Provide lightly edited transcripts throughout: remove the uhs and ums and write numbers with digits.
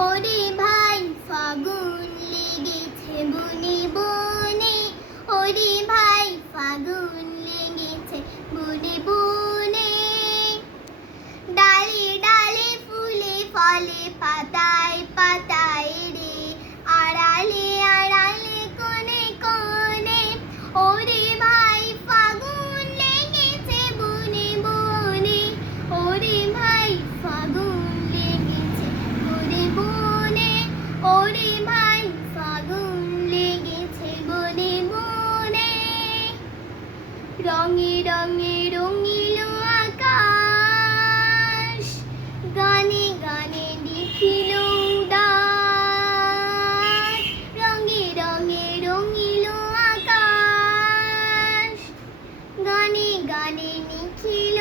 ওরে ভাই ফাগুন লেগেছে বনে বনে, ওরে ভাই ফাগুন লেগেছে বনে বনে। ডালে ডালে ফুলে ফলে পাতায় পাতায় রে, আড়ালে আড়ালে কোণে কোণে। ওরে ভাই ফাগুন লেগেছে বনে বনে, ওরে ভাই ফাগুন লেগেছে বনে বনে, ওরে ভাই ফাগুন লেগেছে বনে বনে। রঙে রঙে রঙিল আকাশ, গানে গানে লিখিল উদাস। রঙে রঙে রঙিল আকাশ, গানে গানে লিখিল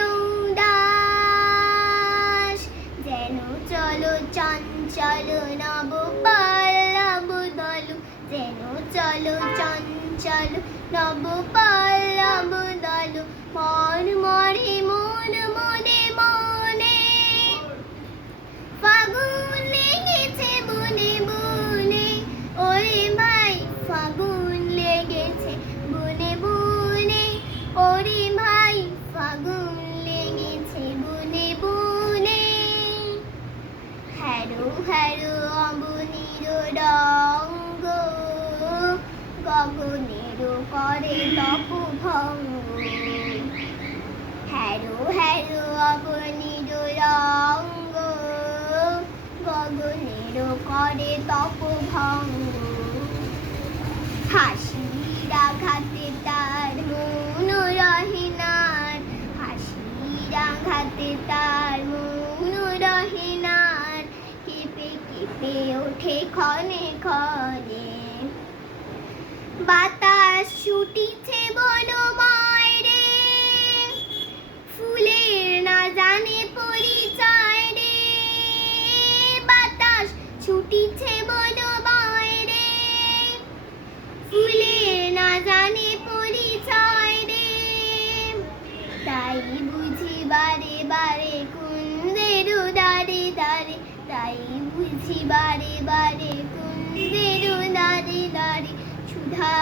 উদাস। যেন চলো চঞ্চল নব পল্লব দল, যেন চলো চঞ্চল নব পল্লব দল। মন মরে মন মনে মনে, ফাগুন লেগেছে বনে বনে, ওরে ভাই ফাগুন লেগেছে বনে বনে, ওরে ভাই ফাগুন লেগেছে বনে বনে। হ্যারো হ্যারো অবনীর রঙ্গ, গগনের করে তপভঙ্গ। হ্যারো হ্যারো অবনীর রঙ্গ, গগনের করে তপভঙ্গ। হাসির আঘাতে তার মন রহে নার, হাসির আঘাতে তার মন রহে নার। কেঁপে কেঁপে ওঠে ক্ষণে ক্ষণে, বাতাস ছুটিছে বনময় রে। ফুলের না জানে পরিচয় রে, বাতাস ছুটিছে বনময় রে। ফুলের না জানে পরিচয় রে, তাই বুঝি বারে বারে কুন্দের দারে দারে, তাই বুঝি বারে বারে কুন্দের দারে দারে। সুধা